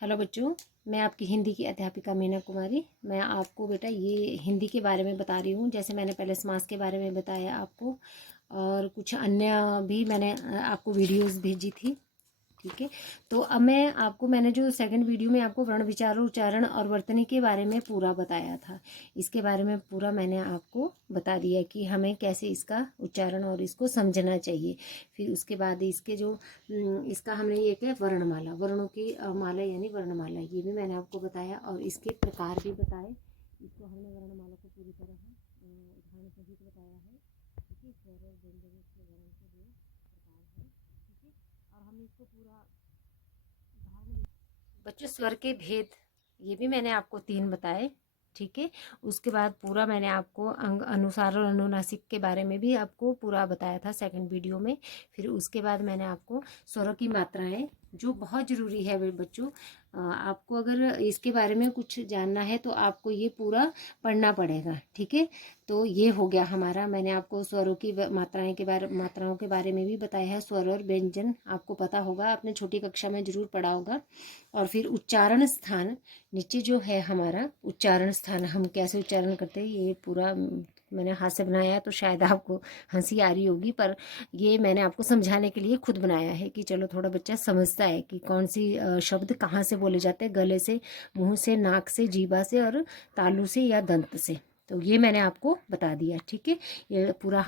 Hello बच्चों, मैं आपकी हिंदी की अध्यापिका मीना कुमारी। मैं आपको बेटा ये हिंदी के बारे में बता रही हूँ। जैसे मैंने पहले समास के बारे में बताया आपको, और कुछ अन्य भी मैंने आपको वीडियोस भेजी थी। ठीक है, तो अब मैंने जो सेकंड वीडियो में आपको वर्ण विचार उच्चारण और वर्तनी के बारे में पूरा बताया था। इसके बारे में पूरा मैंने आपको बता दिया कि हमें कैसे इसका उच्चारण और इसको समझना चाहिए। फिर उसके बाद इसका हमने ये क्या वर्णमाला, वर्णों की माला यानी वर्णमाला, ये भी मैंने आपको बताया और इसके प्रकार भी बताए। इसको हमने वर्णमाला को पूरी तरह उदाहरण सहित बताया है। ठीक है, स्वर और व्यंजन के वर्ण के दो प्रकार है। ठीक है, और हमने इसको पूरा उदाहरण बच्चों स्वर के भेद ये भी मैंने आपको 3 बताए। ठीक है, उसके बाद पूरा मैंने आपको अंग अनुसार और अनुनासिक के बारे में भी आपको पूरा बताया था सेकंड वीडियो में। फिर उसके बाद मैंने आपको स्वरों की मात्राएं, जो बहुत ज़रूरी है बच्चों, आपको अगर इसके बारे में कुछ जानना है तो आपको ये पूरा पढ़ना पड़ेगा। ठीक है, तो ये हो गया हमारा। मैंने आपको स्वरों की मात्राओं के बारे में भी बताया है। स्वर और व्यंजन आपको पता होगा, आपने छोटी कक्षा में जरूर पढ़ा होगा। और फिर उच्चारण स्थान, नीचे जो है हमारा उच्चारण स्थान, हम कैसे उच्चारण करते हैं ये पूरा मैंने हाथ से बनाया है, तो शायद आपको हंसी आ रही होगी, पर ये मैंने आपको समझाने के लिए खुद बनाया है कि चलो थोड़ा बच्चा समझता है कि कौन सी शब्द कहाँ से बोले जाते हैं, गले से, मुंह से, नाक से, जीभा से और तालू से या दंत से। तो ये मैंने आपको बता दिया। ठीक है, ये पूरा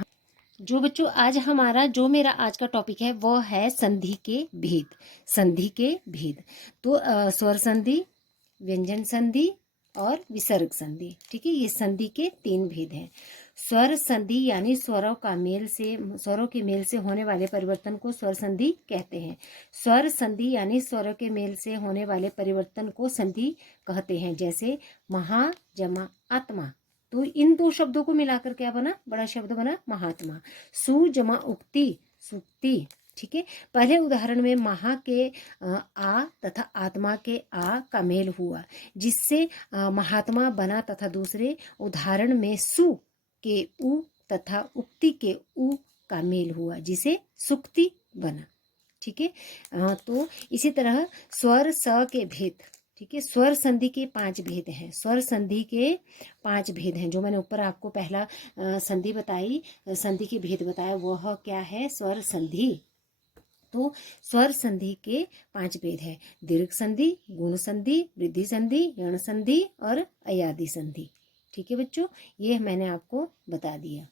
जो बच्चों मेरा आज का टॉपिक है वो है संधि के भेद। संधि के भेद तो स्वर संधि, व्यंजन संधि और विसर्ग संधि। ठीक है, ये संधि के 3 भेद हैं। स्वर संधि यानी स्वरों के मेल से होने वाले परिवर्तन को स्वर संधि कहते हैं। स्वर संधि यानी स्वरों के मेल से होने वाले परिवर्तन को संधि कहते हैं। जैसे महा जमा आत्मा, तो इन 2 शब्दों को मिलाकर क्या बना, बड़ा शब्द बना महात्मा। सु जमा उक्ति, सुक्ति। ठीक है, पहले उदाहरण में महा के आ तथा आत्मा के आ का मेल हुआ, जिससे महात्मा बना, तथा दूसरे उदाहरण में सु के उ तथा उक्ति के उ का मेल हुआ, जिसे सुक्ति बना। ठीक है, तो इसी तरह स्वर स के भेद। ठीक है, स्वर संधि के 5 भेद हैं। स्वर संधि के 5 भेद हैं, जो मैंने ऊपर आपको पहला संधि बताई, संधि के भेद बताया, वह क्या है, स्वर संधि। तो स्वर संधि के 5 भेद है: दीर्घ संधि, गुण संधि, वृद्धि संधि, यण संधि और अयादि संधि। ठीक है बच्चों, ये मैंने आपको बता दिया।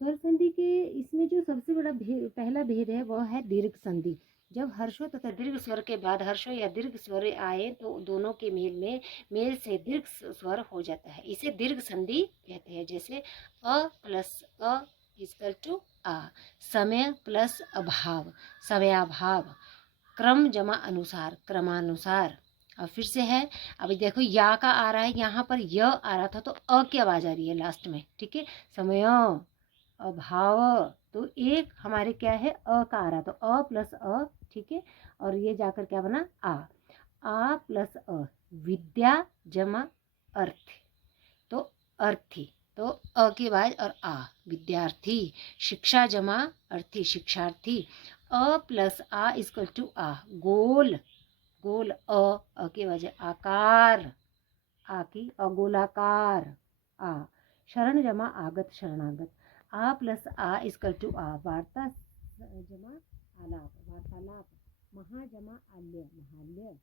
स्वर संधि के इसमें जो सबसे बड़ा पहला भेद है वह है दीर्घ संधि। जब हर्षों तथा दीर्घ स्वर के बाद हर्षों या दीर्घ स्वर आए तो दोनों के मेल से दीर्घ स्वर हो जाता है, इसे दीर्घ संधि कहते हैं। जैसे अ प्लस अ इक्वल टू आ, समय प्लस अभाव, समयाभाव, क्रम जमा अनुसार, क्रमानुसार। अब फिर से है, अभी देखो या का आ रहा है, यहाँ पर य आ रहा था तो अ की आवाज आ रही है लास्ट में। ठीक है, समय अभाव, तो एक हमारे क्या है अ का आ रहा, तो अ प्लस अ। ठीक है, और ये जाकर क्या बना आ प्लस अ, विद्या जमा अर्थ, तो अर्थी, तो अ की आवाज और आ, विद्यार्थी। शिक्षा जमा अर्थी, शिक्षार्थी। अ प्लस आ इक्वल टू आ, गोल, गोल अ की वजह आकार, आ की अगोलाकार आ। शरण जमा आगत, शरणागत। आ प्लस आ इक्वल टू आ, वार्ता जमा आलाप, वार्तालाप। महा जमा आल्य, महाल्य।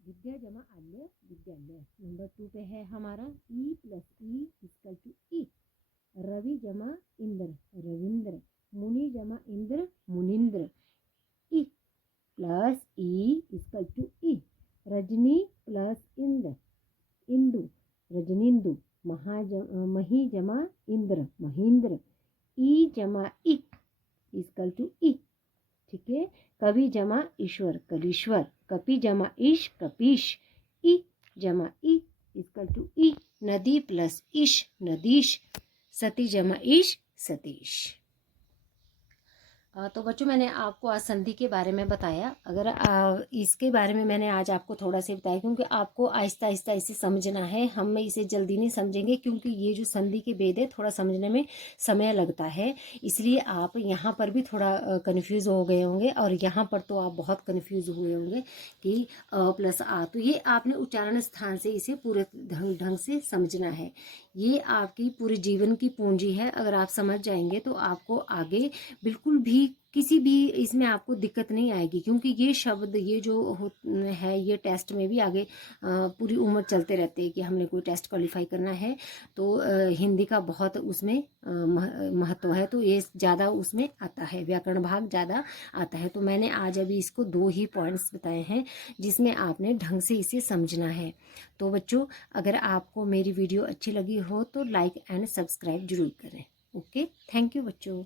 विद्या जमा आल्य, विद्यालय। नंबर 2 पे है हमारा ई प्लस ई इक्वल टू ई, रवि जमा इंद्र, रविंद्र। मुनि जमा इंद्र, मुनिंद्र। ई प्लस ई इक्वल टू ई, रजनी प्लस इंद्र, इंदु, रजनींदु। मही जमा इंद्र, महेंद्र। ई जमा इक इक्वल टू ई। ठीक है, कवि जमा ईश्वर, कलीश्वर। कपि जमा ईश, कपीश। ई जमा ई इक्वल टू ई, नदी प्लस ईश, नदीश। सती जमा ईश, सतीश। तो बच्चों मैंने आपको आज संधि के बारे में बताया। अगर इसके बारे में मैंने आज आपको थोड़ा सा बताया क्योंकि आपको आहिस्ता आहिस्ता इसे समझना है। हम इसे जल्दी नहीं समझेंगे क्योंकि ये जो संधि के भेद है थोड़ा समझने में समय लगता है, इसलिए आप यहाँ पर भी थोड़ा कन्फ्यूज़ हो गए होंगे और यहाँ पर तो आप बहुत कन्फ्यूज़ हुए होंगे कि प्लस आ। तो ये आपने उच्चारण स्थान से इसे पूरे ढंग से समझना है। ये आपकी पूरे जीवन की पूंजी है। अगर आप समझ जाएंगे तो आपको आगे बिल्कुल भी किसी भी इसमें आपको दिक्कत नहीं आएगी, क्योंकि ये शब्द ये जो है ये टेस्ट में भी आगे पूरी उम्र चलते रहते हैं कि हमने कोई टेस्ट क्वालिफाई करना है तो हिंदी का बहुत उसमें महत्व है, तो ये ज़्यादा उसमें आता है, व्याकरण भाग ज़्यादा आता है। तो मैंने आज अभी इसको 2 ही पॉइंट्स बताए हैं जिसमें आपने ढंग से इसे समझना है। तो बच्चों अगर आपको मेरी वीडियो अच्छी लगी हो तो लाइक एंड सब्सक्राइब जरूर करें। ओके, थैंक यू बच्चों।